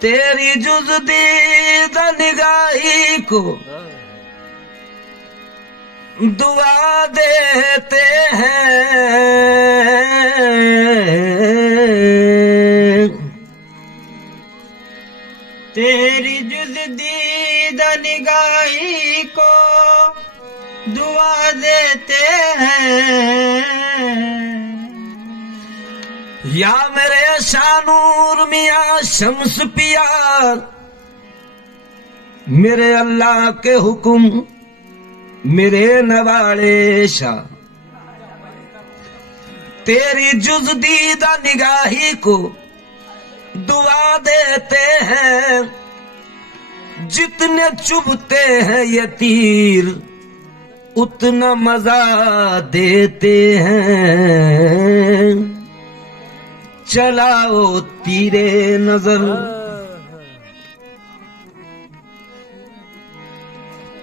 तेरी जुज़दीद निगाही को दुआ देते हैं, तेरी जुज़दीद निगाही को दुआ देते हैं। या मेरे शानूर मियाँ शम्स पिया, मेरे अल्लाह के हुक्म मेरे नवाले शाह, तेरी जुज़दीदा निगाही को दुआ देते हैं। जितने चुभते हैं ये तीर उतना मजा देते हैं। चलाओ तीरे नजर,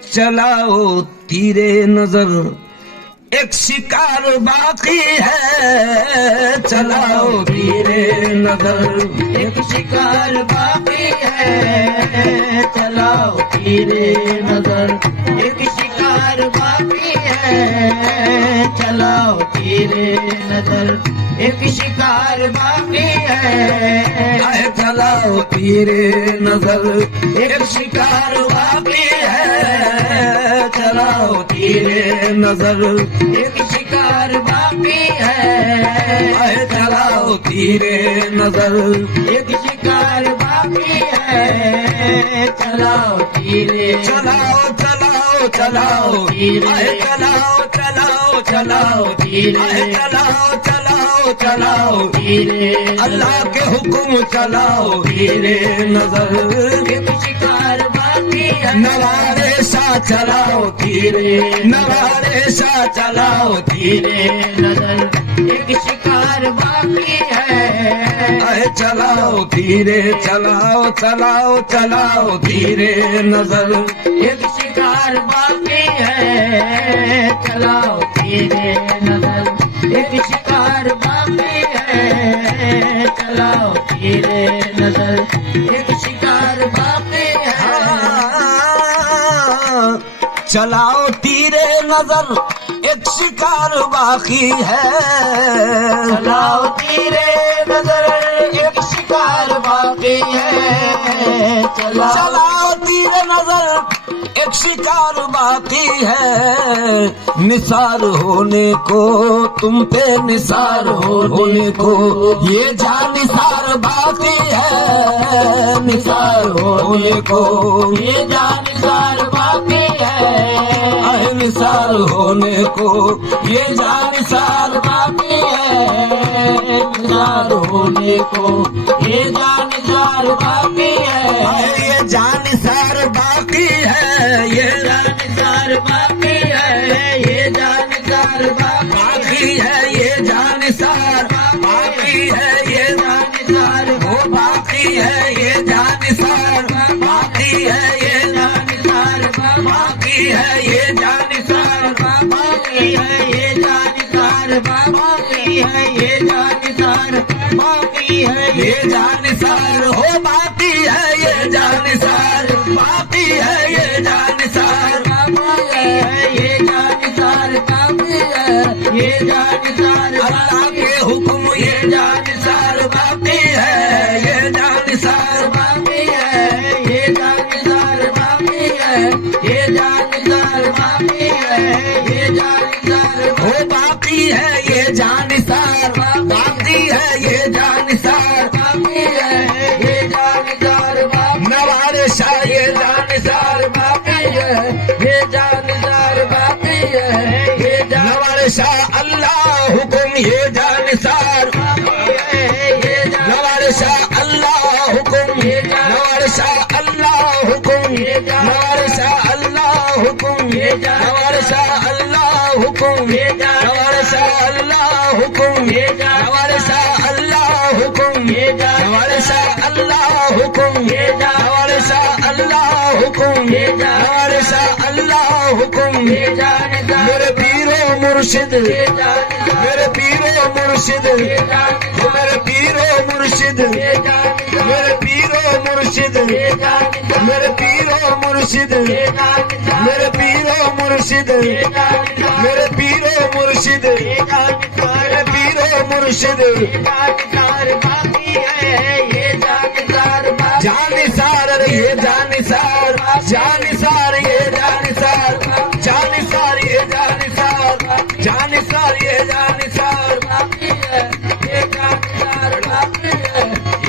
चलाओ तीरे नजर, एक शिकार बाकी है। चलाओ तीरे नजर, एक शिकार बाकी है। चलाओ तीरे नजर, एक शिकार बाकी है। चलाओ तीरे नजर, एक शिकार बाकी है। चलाओ तीरे नजर, एक शिकार बाकी है। चलाओ तीरे नजर, एक शिकार बाकी है। चलाओ तीरे नजर, एक शिकार बाकी है। चलाओ तीरे, चलाओ चलाओ चलाओ तीरे, चलाओ चलाओ चलाओ तीरे, चलाओ चलाओ चलाओ तीरे, अल्लाह के हुक्म चलाओ तीरे नजर, एक शिकार बाकी है। नवारे शाह चलाओ तीरे, नवारे शाह चलाओ तीरे नजर, एक शिकार बाकी है। चलाओ धीरे, चलाओ चलाओ चलाओ धीरे नजर, एक शिकार बाकी है। चलाओ धीरे नजर, एक शिकार बाकी है। चलाओ धीरे नजर, एक शिकार बाकी है। चलाओ धीरे नजर, एक शिकार बाकी है। चलाओ धीरे नजर, एक शिकार बाकी है। चलाओ धीरे नजर, एक शिकार बाकी है। निसार होने को तुम पे निसार होने को ये जान निसार बाकी है। निसार होने को ये जान निसार बाकी है। निसार होने को ये जान निसार बाकी है। निसार होने को ये जान निसार बाकी है। ये जान निसार बाकी है। ये जान निसार बाकी है। ये जान निसार बाकी है। ये जान निसार बाकी है। ये जान निसार वो बाकी है। ये जान निसार बाकी है। ये जान निसार बाकी है। ये जान निसार बाकी है। ये जान निसार बाकी है। ये जान निसार बाकी है। ये जान निसार हो बाकी है। ये जान निसार बाकी है। ये जान निसार बाकी है। ये जान निसार बाकी है। ये जान निसार अल्लाह के हुक्म ये जान निसार बाकी है। ये जान निसार बाकी है। ये जान निसार बाकी है। ये जान निसार बाकी है। ये जान निसार हो बाकी है। ये जान निसार बाकी है। ये जान निसार बाकी है। ये जान निसार नवारे शाह ये जान निसार बाकी है। ये जान निसार बाकी है। ये नवारे शाह अल्लाह हुक्म ये जान निसार नवारे शाह अल्लाह हुक्म नवारे शाह अल्लाह हुक्म नवारे शाह अल्लाह हुक्म नवारे शाह अल्लाह हुक्म हुकुम नवारे सा अल्लाह हुकुम नवारे सा अल्लाह हुकुम नवारे सा अल्लाह हुकुम नवारे सा अल्लाह हुकुम नवारे सा अल्लाह हुकुम मेरे पीरो मुर्शिद मेरे पीरो मुर्शिद मेरे पीरो मुर्शिद मेरे पीरो मुर्शिद मेरे पीरो मुर्शिद मेरे पीरो मुर्शिद मेरे पीरो मुर्शिद मेरे पीरो मुर्शिद जानिसार रे ये जानिसार जानिसार ये जानिसार जानिसार ये जानिसार जानिसार ये जानिसार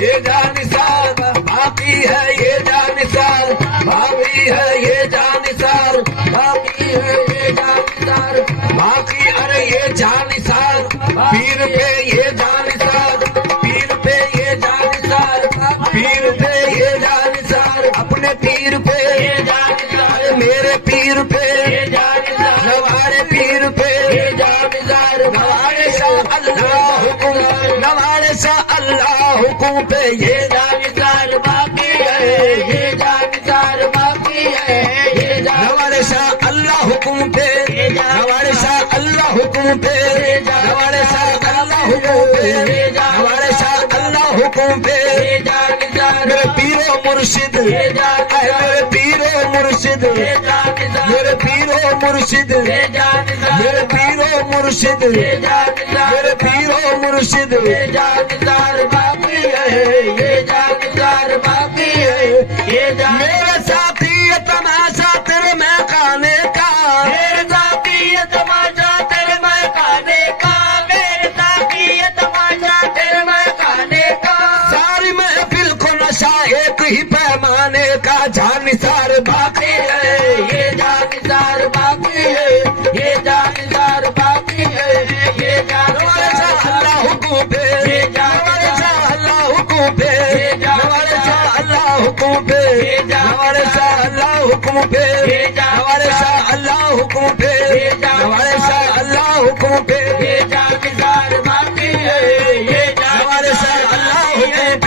ये जानिसार बाकी है ये जानिसार बाकी है ये जानिसार बाकी है ये जानिसार बाकी अरे ये जानिसार पीर पे ये जानिसार पीर पे ये जानिसार पीर पे ये जानिसार अपने पीर पे ये जानिसार मेरे पीर पे ये जानिसार नवारे पीर पे ये जानिसार नवारे सा अल्लाह हुकुम नवारे सा अल्लाह हुकुम पे ये जानिसार बाकी है ये जानिसार बाकी है ये नवारे सा अल्लाह हुकुम पे नवारे सा अल्लाह हुकुम पे नवारे सा अल्लाह हुकुम पे नवारे सा अल्लाह हुकुम पे मेरे पीरो मुर्शिद मेरे पीरो मुर्शिद मेरे पीरो मुर्शिद मेरे पीरो मुर्शिद मेरे पीरो मुर्शिद बाकी है ये जानकार बाकी है ये मेरे साथी ये तमाशा तेरे मैं खाने का मेरे साथी ये तमाशा तेरे मैं खाने का मेरे साथी ये तमाशा तेरे मैं खाने का सारी महफिल को नशा एक ही पैमाने का जानिसार बाकी है ये जानिसार बाकी है ये जानिसार बाकी है ये नवारे सा अल्लाह हुकुम पे नवारे सा अल्लाह हुकुम पे नवारे सा अल्लाह हुकुम पे नवारे सा अल्लाह हुकुम पे नवारे सा अल्लाह हुकुम पे नवारे सा अल्लाह हुकुम पे ये जानिसार बाकी है ये नवारे सा अल्लाह हुकुम पे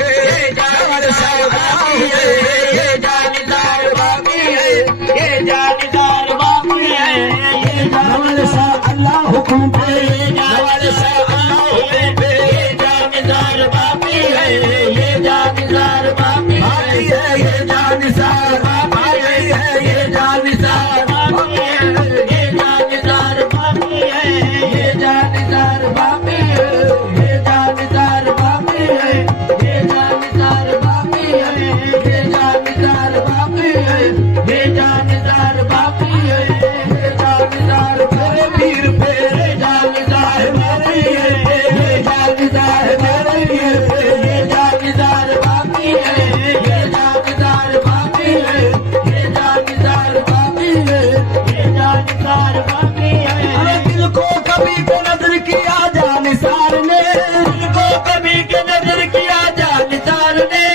नवारे सा अल्लाह ये जानिसार बाकी है ये जानिसार बाकी है ये नवारे सा अल्लाह हुकुम पे नवारे सा अल्लाह हुकुम पे ये जानिसार बाकी है ये जानिसार बाकी है ये जानिसार बाकी है ये जानिसार बाकी है ये जानिसार बाकी है ये जानिसार बाकी है ये जानिसार बाकी है ये जानिसार बाकी है ये जानिसार बाकी है ये जानिसार बाकी है ये जानिसार मेरे पीर पे ये जानिसार बाकी है ये जानिसार मेरे पीर पे ये जानिसार बाकी है ये जानिसार बाकी है ये जानिसार बाकी है ये जानिसार बाकी है अरे दिल को कभी को नजर किया जानिसार ने दिल को कभी के नजर किया जानिसार ने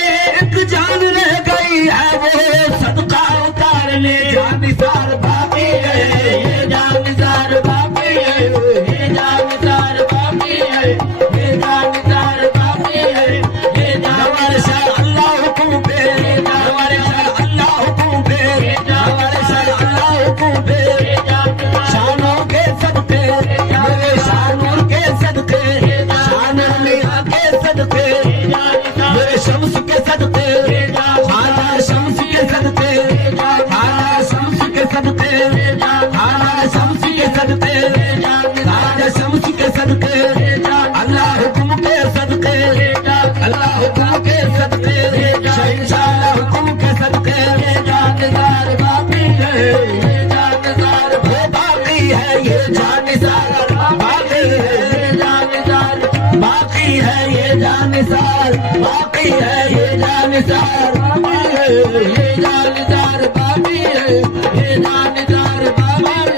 एक जान रह गई है वो सदका उतारने जानिसार बाकी है ये जानिसार बाकी है ये जानिसार बाकी है ये जानिसार बाकी है ये नवारे सा अल्लाह हुकुम पे नवारे सा अल्लाह हुकुम पे नवारे सा अल्लाह हुकुम पे शानों के सदके मेरे शानूर के सदके शान मियां के सदके मेरे शम्स के सदके खाना शम्स के सदके खाना शम्स के सदके खाना शम्स के सदके खाना शम्स के सदके अल्लाह हुकुम के सदके अल्लाह हुकुम के सदके शहंशाह हुकुम के सदके जानिसार बाकी है ये जानिसार वो बाकी है ये जानिसार बाकी है ये जानिसार बाकी है ये जानिसार बाकी है ये जानिसार बाकी है ये जानिसार बाकी है ये जानिसार बाकी है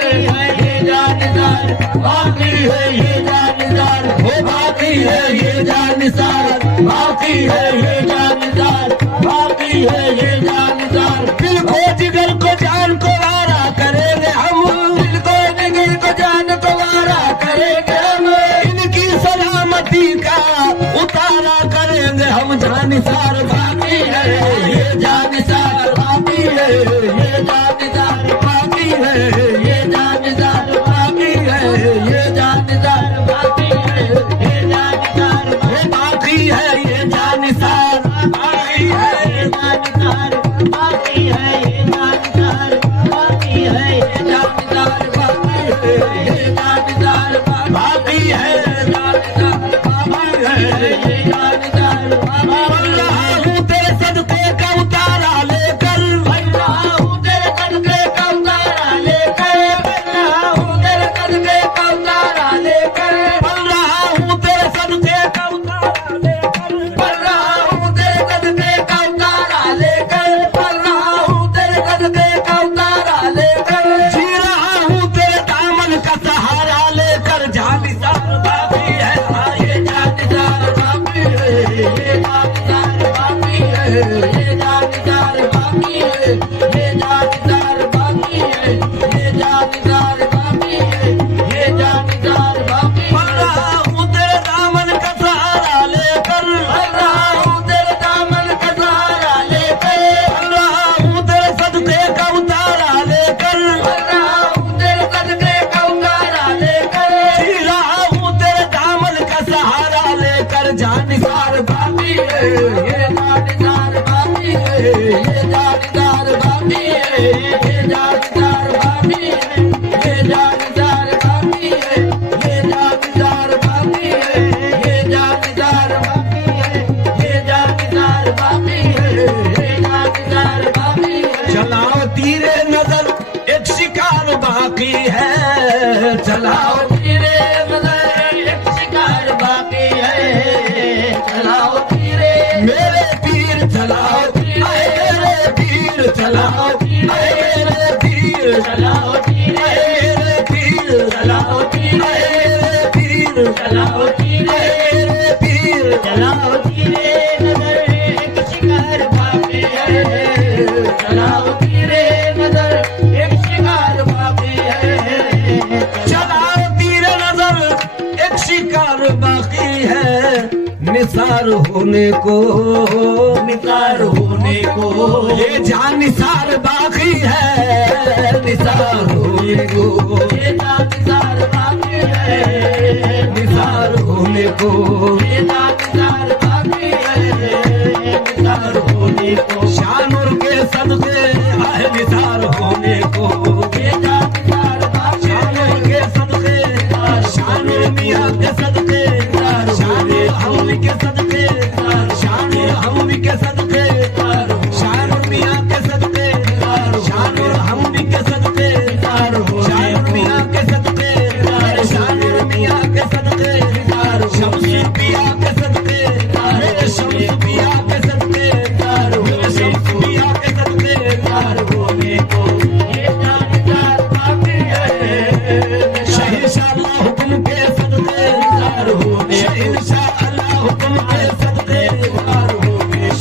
ये जानिसार बाकी है ये जानिसार वो बाकी है ये जानिसार बाकी है ये जानिसार बाकी है ये जानिसार दिल को जिगर को जान को वारा करेंगे हम दिल को जिगर को जान को वारा उतारेंगे हम, इनकी सलामती का उतारा करेंगे हम। जानिसार बाकी है, ये जानिसार बाकी है, ये जानिसार बाकी है, ये जानिसार बाकी है, ये जानिसार बाकी है, ये जानिसार बाकी है, ये जानिसार बाकी है, ये जानिसार बाकी है, ये जानिसार बाकी है, ये जानिसार बाकी है, ये जानिसार बाकी है, जानिसार बाकी है, ये जानिसार बन रहा हूँ तेरे सदके का उतारा लेकर, बन रहा हूँ तेरे सदके का उतारा लेकर, बन रहा हूँ तेरे सदके का उतारा लेकर, बन रहा हूँ तेरे सदके का उतारा लेकर, बन रहा हूँ तेरे सदके का उतारा लेकर, बन रहा हूँ तेरे सदके का उतारा लेकर, जी रहा हूँ तेरे दामन का सहारा लेकर। जानिसार बाकी है, ये जानिसार बाकी है, ये जानिसार बाकी है, ये जानिसार बाकी है, ये जानिसार बाकी है, ये जानिसार बाकी है, ये जानिसार बाकी बन रहा हूँ तेरे दामन का सहारा लेकर, बन रहा हूँ तेरे दामन का सहारा लेकर, बन रहा हूँ तेरे सदके का उतारा लेकर, बन रहा हूँ तेरे सदके का उतारा लेकर, जी रहा हूँ तेरे दामन का सहारा लेकर। जानिसार बाकी है, ये जानिसार बाकी है, ये जानिसार बाकी है, ये जानिसार बाकी है, ये जानिसार बाकी है, ये जानिसार बाकी है, ये जानिसार बाकी है, ये जानिसार बाकी है, ये जानिसार बाकी है। चलाओ तीरे नजर एक शिकार बाकी है, चलाओ चलाओ तीरे नजर एक शिकार बाकी है, चलाओ तीरे मेरे पीर चलाओ, आए मेरे पीर चलाओ, आए मेरे पीर चलाओ तीरे आए मेरे पीर चलाओ तीरे आए मेरे पीर चलाओ तीरे आए मेरे पीर। चलाओ तीरे नजर एक शिकार बाकी है, चलाओ तीरे नजर एक शिकार बाकी है, चलाओ तीरे नजर एक शिकार बाकी है, निसार होने को निसार होने को ये जान निसार बाकी है, निसार होने को ये जानिसार बाकी है, निसार होने को ये जानिसार बाकी है, निसार होने को शानूर के सदके आए निसार होने को, ये जानिसार बाकी शानूर के सदके शानूर मियाँ के सदके, शानूर हमवी के सदके, शानूर हमवी के सदके, शानूर मियाँ के सदके, शानूर हमवी के सदके, शानूर मियाँ के सदके, शानूर मियाँ के सदके, शमसी पिया के सदके, मेरे शमसी पिया के सदके, मेरे शमसी पिया के सदके। होने को ये जानिसार बाकी है, शहंशाह अल्लाह हुक्म के सदके, शहंशाह अल्लाह हुक्म के सदके,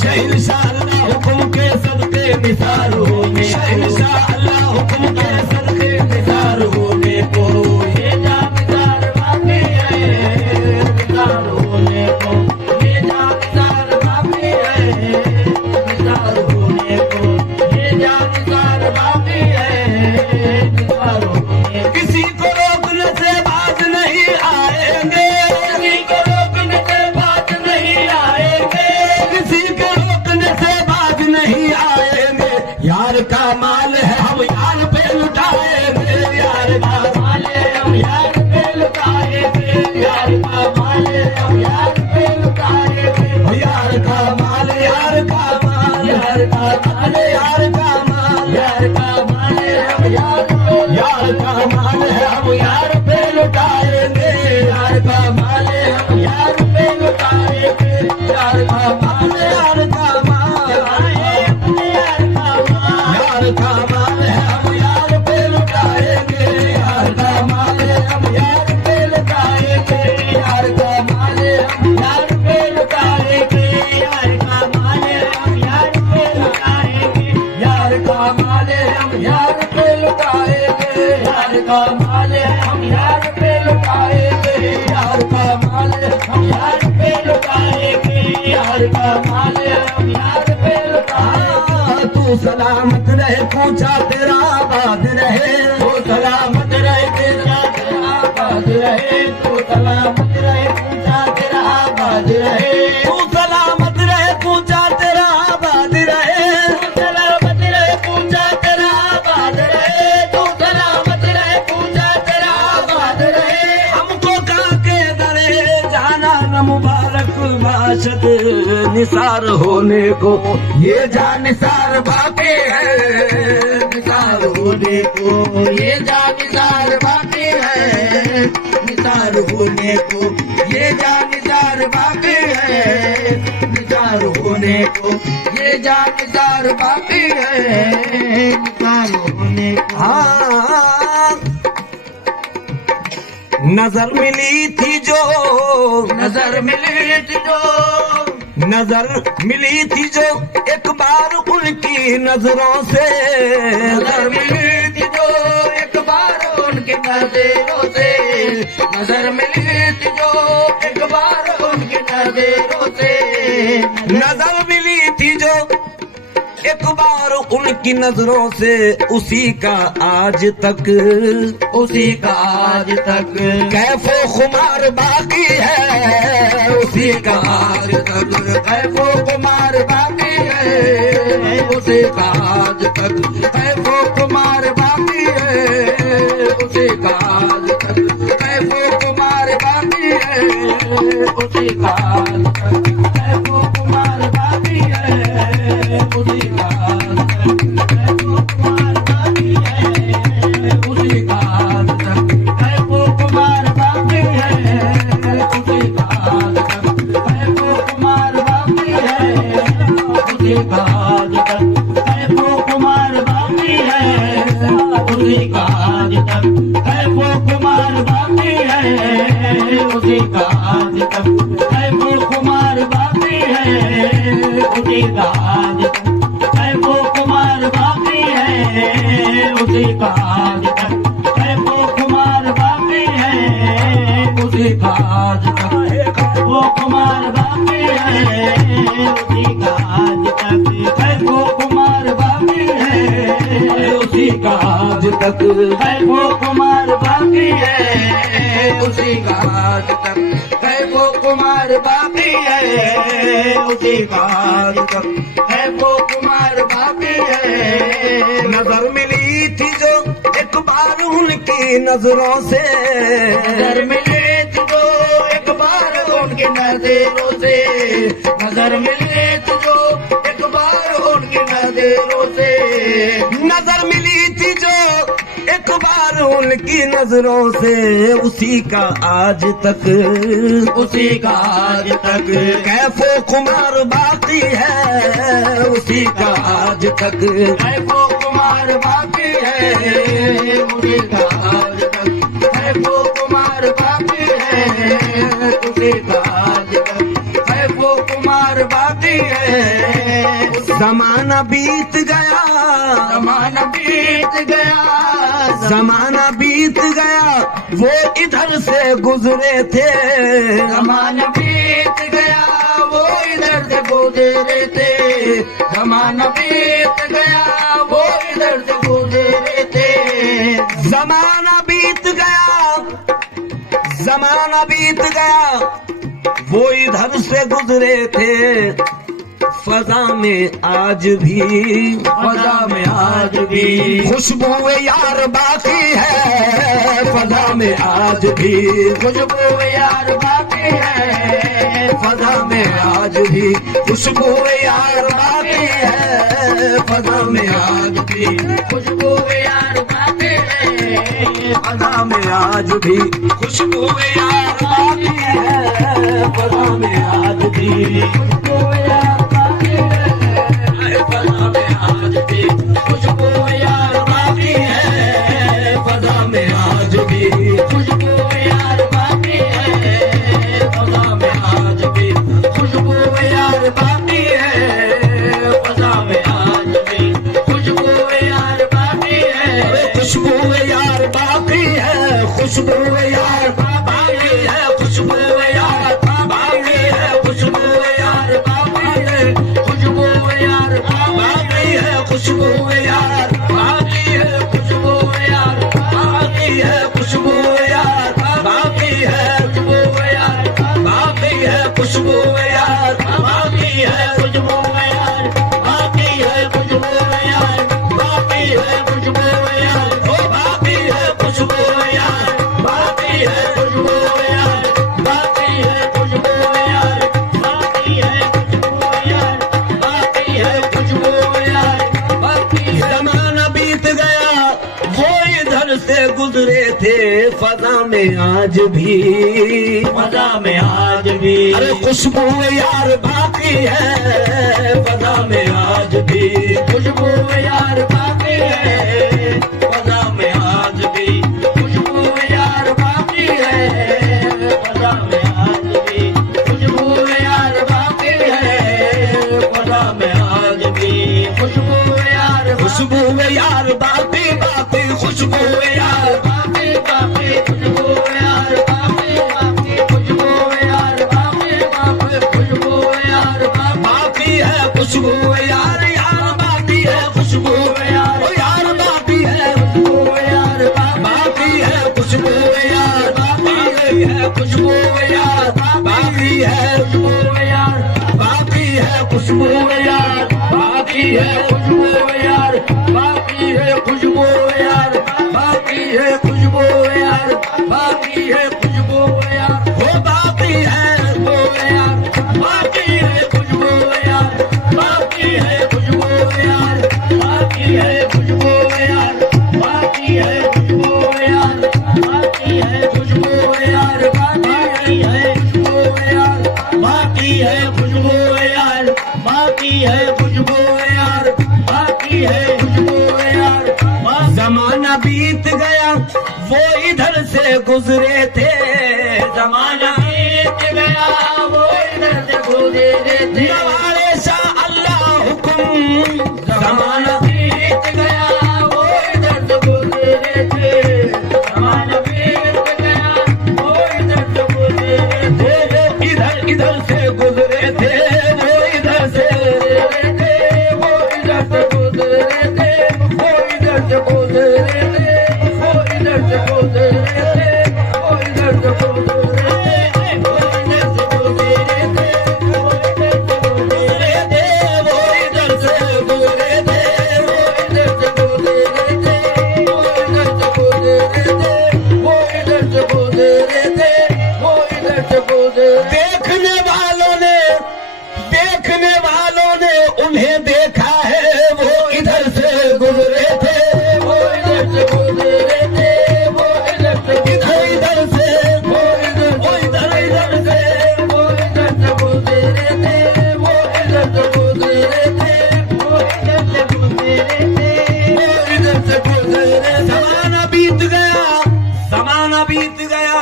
शहंशाह अल्लाह हुक्म के सदके निसार होने, शहंशाह अल्लाह हुक्म के सदके निसार होने को ये जानिसार बाकी है, मुबारक बाशद निसार होने को, ये जान निसार बाकी है, निसार होने को, ये जान निसार बाकी है, निसार होने को, ये जान निसार बाकी है, निसार होने को, ये जान निसार बाकी है, निसार होने को। हाँ नजर मिली थी जो, नजर मिली थी जो, नजर मिली थी जो एक बार उनकी नजरों से, नजर मिली थी जो एक बार उनकी नजरों से, नजर मिली थी जो एक बार उनकी नजरों से, नजर मिली थी जो एक बार उनकी नजरों से, उसी का आज तक, उसी का आज तक कैफो खुमार बाकी है, उसी का आज तक कैफो कुमार बाकी है, उसी का आज तक कैफो कुमार बाकी है, उसी का आज तक कैफो कुमार बाकी है, उसी का आज तक कैफो कुमार बाकी है, उसी का आज तक कैफो कुमार बाकी है, उसी का आज तक कैफो कुमार बाकी है, उसी का आज तक कैफो कुमार बाकी है, उसी का आज तक कैफो कुमार बाकी है, उसी का आज तक कैफो कुमार बाकी है, उसी का आज तक कैफो कुमार बाकी है, उसी का आज तक कैफो कुमार बाकी है, उसी का आज तक कैफो कुमार बाकी है, उसी का आज तक कैफो कुमार बाकी है, उसी का आज तक कैफो कुमार बाकी है, उसी का आज तक कैफो कुमार बाकी है, उसी का आज तक कैफो कुमार बाकी है, उसी का आज तक कैफो कुमार बाकी है। नजर मिली थी जो एक बार उनकी नजरों से, नजर मिले तुझो एक बार उनकी नजरों से, नजर मिले तुझो एक बार उनकी नजरों से, नजर मिली थी जो एक बार उनकी नजरों से, उसी का आज तक, उसी का आज तक कैफो खुमार बाकी है, उसी का आज तक कैफो कुमार बाकी है, उसी का आज तक कैफो कुमार बाकी है, उसी का आज तक कैफो कुमार बाकी है। जमाना बीत गया, जमाना बीत गया, जमाना बीत गया, वो इधर से गुजरे थे, जमाना बीत गया, वो इधर से गुजरे थे, जमाना बीत गया, वो इधर से गुजरे थे, जमाना बीत गया, जमाना बीत गया, वो इधर से गुजरे थे, फजा में आज भी, फजा में आज भी खुशबू यार बाकी है, फजा में आज भी खुशबू यार बाकी है, फजा में आज भी खुशबू यार बाकी है, फजा में आज भी खुशबू यार बाकी है, फजा में आज भी खुशबू यार बाकी है, फजा में आज भी खुशबू यार बाकी है, फजा में आज भी खुशबू यार बाकी है, फजा में आज भी खुशबू यार बाकी है, फजा में आज भी खुशबू यार बाकी है, फजा में आज भी खुशबू यार बाकी है, खुशबू यार बाकी है, खुशबू यार बाकी है, खुशबू यार बाकी है, खुशबू यार बाकी है, थे फजा में आज भी, फजा में आज भी। अरे खुशबू यार बाकी है फजा में आज भी, खुशबू यार बाकी है फजा में आज भी, खुशबू यार बाकी है फजा में आज भी, खुशबू यार बाकी है फजा में आज भी, खुशबू यार खुशबू यार बाकी बाकी, खुशबू यार बाकी बाकी, खुशबू यार बाकी बाकी, खुशबू यार बाकी बाकी, खुशबू यार बाकी है खुशबू यार यार बाकी है खुशबू यार ओ यार बाकी है खुशबू यार बाकी है खुशबू यार बाकी है खुशबू यार बाकी है खुशबू यार बाकी है खुशबू यार बाकी है खुशबू यार बाकी है खुशबू यार बाकी है खुशबू यार बाकी है खुशबू यार वो बाकी है खुशबू यार बाकी है खुशबू यार बाकी है खुशबू यार बाकी है खुशबू यार बाकी है खुशबू यार बाकी है खुशबू यार बाकी है खुशबू यार बाकी है खुशबू यार बाकी है खुशबू यार बाकी है खुशबू यार जमाना बीत गया वो इधर से गुजरे थे, जमाना बीत गया वो इधर से गुजरे थे, नवाले शाह अल्लाह हुक्म जमाना बीत गया वो इधर से गुजरे थे, जमाना बीत गया वो इधर से गुजरे थे, इधर इधर से गुजरे थे वो इधर से गुजरे थे, वो इधर से गुजरे थे, वो इधर से गुजरे थे, वो इधर से गुजरे थे, वो इधर से गुजरे थे, वो इधर से गुजरे थे, वो इधर से गुजरे थे, वो इधर से गुजरे थे वो इधर से गुजरे थे, वो इधर से गुजरे थे, वो इधर से गुजरे थे, वो इधर से गुजरे थे। देखने वालों ने उन्हें देखा है वो इधर से गुजरे थे, वो इधर से गुजरे थे, वो इधर से इधर से वो इधर इधर से वो इधर से गुजरे थे, वो इधर से गुजरे थे, वो इधर से गुजरे थे, वो इधर से गुजरे थे। जमाना बीत गया जमाना बीत गया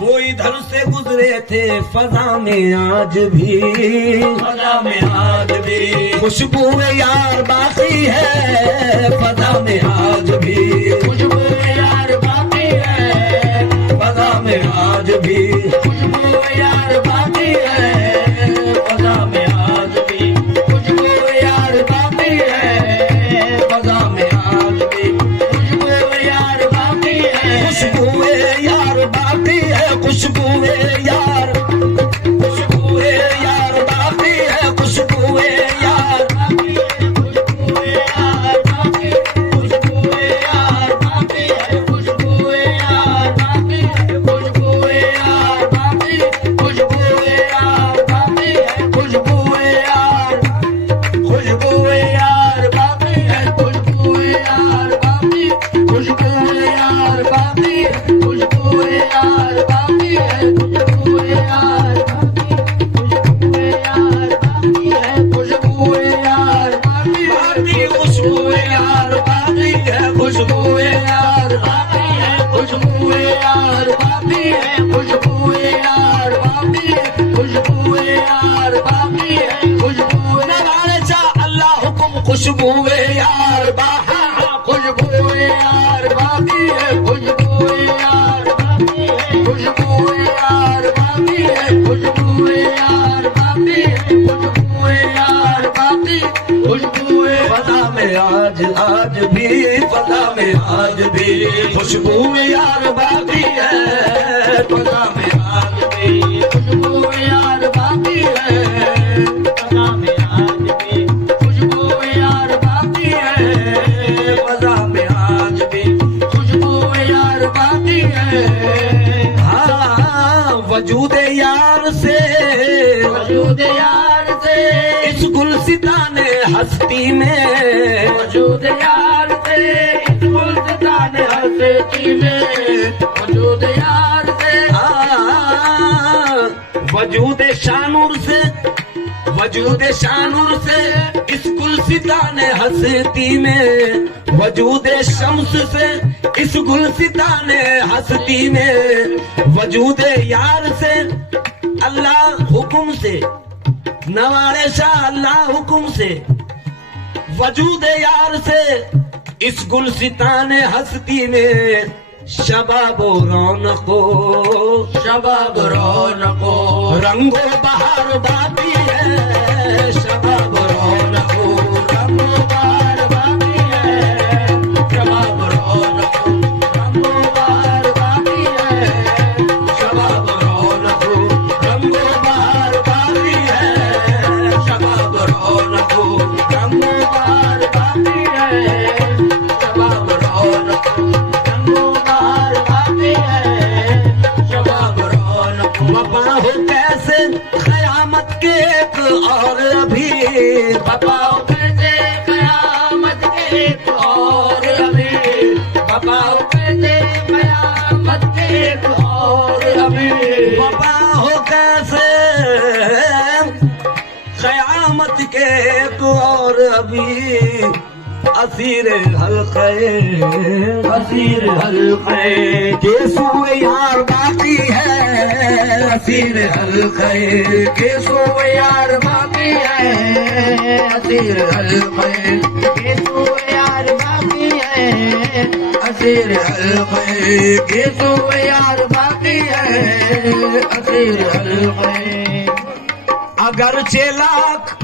वो इधर से गुजरे थे फजा में आज भी, फजा में आज भी खुशबू यार बाकी है फजा में आज भी, खुशबू यार बाकी है, फजा में आज भी खुशबू यार बाकी है, फजा में आज भी, खुशबू यार बाकी है, फजा में आज भी, खुशबू यार बाकी है, खुशबू यार बाकी है खुशबू यार खुशबू यार बाकी है खुशबू यार बाकी है, खुशबू यार बाकी, खुशबू यार बाकी है, खुशबू यार बाकी है, खुशबू यार बाकी, खुशबू यार बाकी है, खुशबू यार, खुशबू यार बाकी है, खुशबू यार बाकी, खुशबू यार बाकी है, खुशबू यार बाकी है, खुशबू यार बाकी, खुशबू यार बाकी है, खुशबू यार बाकी है, खुशबू यार बाकी है, खुशबू यार बाकी है, खुशबू यार बाकी है, खुशबू यार बाकी है, खुशबू नवाले शाह अल्लाह हुक्म खुशबू यार बाहा खुशबू यार बाकी है, खुशबू यार बाकी है, खुशबू यार बाकी है, खुशबू यार बाकी है, खुशबू यार बाकी, खुशबू फजा में आज भी फजा में आज भी खुशबू यार बाकी है फजा में आज भी, खुशबू यार बाकी है, फजा में आज भी, खुशबू यार बाकी है, फजा में आज भी खुशबू यार बाकी है। हाँ वजूद यार से वजूद यार से इस गुलसिताने हस्ती में वजूद यार से इस गुलसिताने हस्ती में वजूद यार से, वजूद शानूर से, वजूद शानूर से इस गुलसितान हस्ती में, वजूद शम्स से इस गुलसितान हस्ती में, वजूद यार से अल्लाह हुकुम से, नवारे शाह अल्लाह हुकुम से, वजूद यार से इस गुलसितान हस्ती में, शबाबो रौनको, शबाब रौनको, रंगो बहार बाकी है, शबाब रौनको, रंगो बहार बाकी है, शबाब रौनको, रंगो बहार बाकी है, शबाब रौनको, रंगो बहार बाकी है, शबाब रौनको, रंगो बहार बाकी है, शबाब रौनको, वफा हो कैसे क़यामत के एक और अभी, वफा हो कैसे क़यामत के एक और अभी, वफा हो कैसे क़यामत के एक और अभी, वफा हो कैसे क़यामत के एक और अभी, असीर हल्क़े, असीर हल्क़े के सोए यार बाकी है, असीर हल्क़े के सोए यार बाकी है, असीर हल्क़े के सोए यार बाकी है, असीर हल्क़े के सोए यार बाकी है, असीर हल्क़े। अगरचे लाख,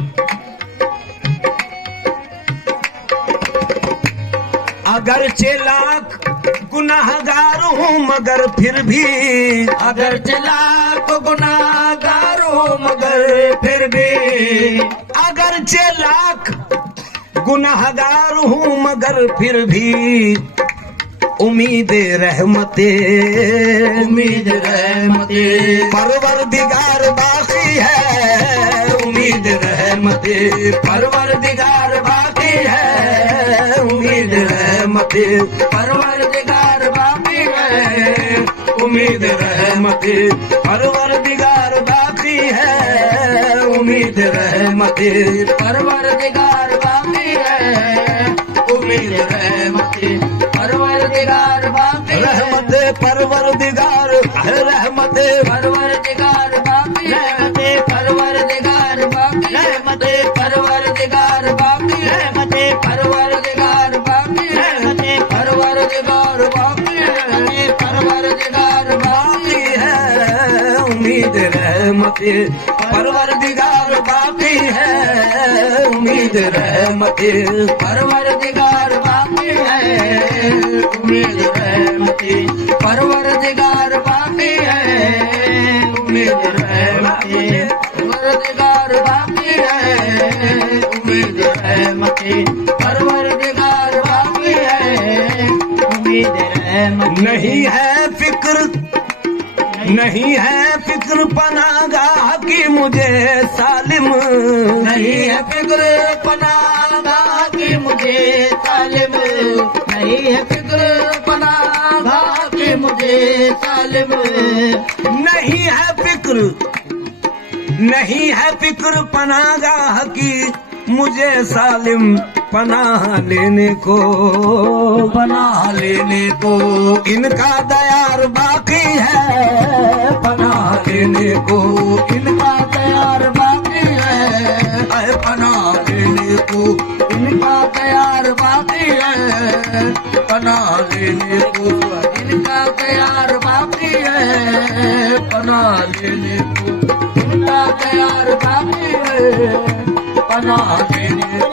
अगरचे लाख गुनाहगार हूँ मगर फिर भी, अगरचे लाख गुनाहगार हूँ मगर फिर भी, अगरचे लाख गुनाहगार हूँ मगर फिर भी, उम्मीद रहमते, उम्मीद रहमते परवरदिगार बाकी है, उम्मीद रहमते परवरदिगार बाकी है, उम्मीद रहमते परवरदिगार बाकी है, उम्मीद रहमते परवरदिगार बाकी है, उम्मीद रहमते परवरदिगार बाकी है, उम्मीद रहमते परवरदिगार बाकी, रहमते परवरदिगार, रहमते परवरदिगार बाकी, रहमते परवरदिगार बाकी, रहमते परवरदिगार बाकी, रहमते परवरदिगार बाकी, रहमते परवरदिगार बाकी, रहमते परवरदिगार बाकी है, उम्मीद रहमते परवरदिगार बाकी है, उम्मीद रहमते परवरदिगार बाकी है, उम्मीद रहमते परवरदिगार बाकी है, उम्मीद रहमते परवरदिगार बाकी है, उम्मीद रहमते परवरदिगार बाकी है, उम्मीद रहमते। नहीं है फिक्र, नहीं है फिक्र पनागाह की मुझे सालिम, नहीं है फिक्र पनागाह की मुझे सालिम, नहीं है फिक्र पनागाह की मुझे सालिम, नहीं है फिक्र, नहीं है फिक्र पनागाह की मुझे सालिम, पनाह लेने को, पनाह लेने को इनका दयार बाकी है, पनाह लेने को इनका दयार बाकी है, पनाह लेने को इनका दयार बाकी है, पनाह लेने को इनका दयार बाकी है, पनाह लेने को इनका दयार बाकी है, पनाह लेने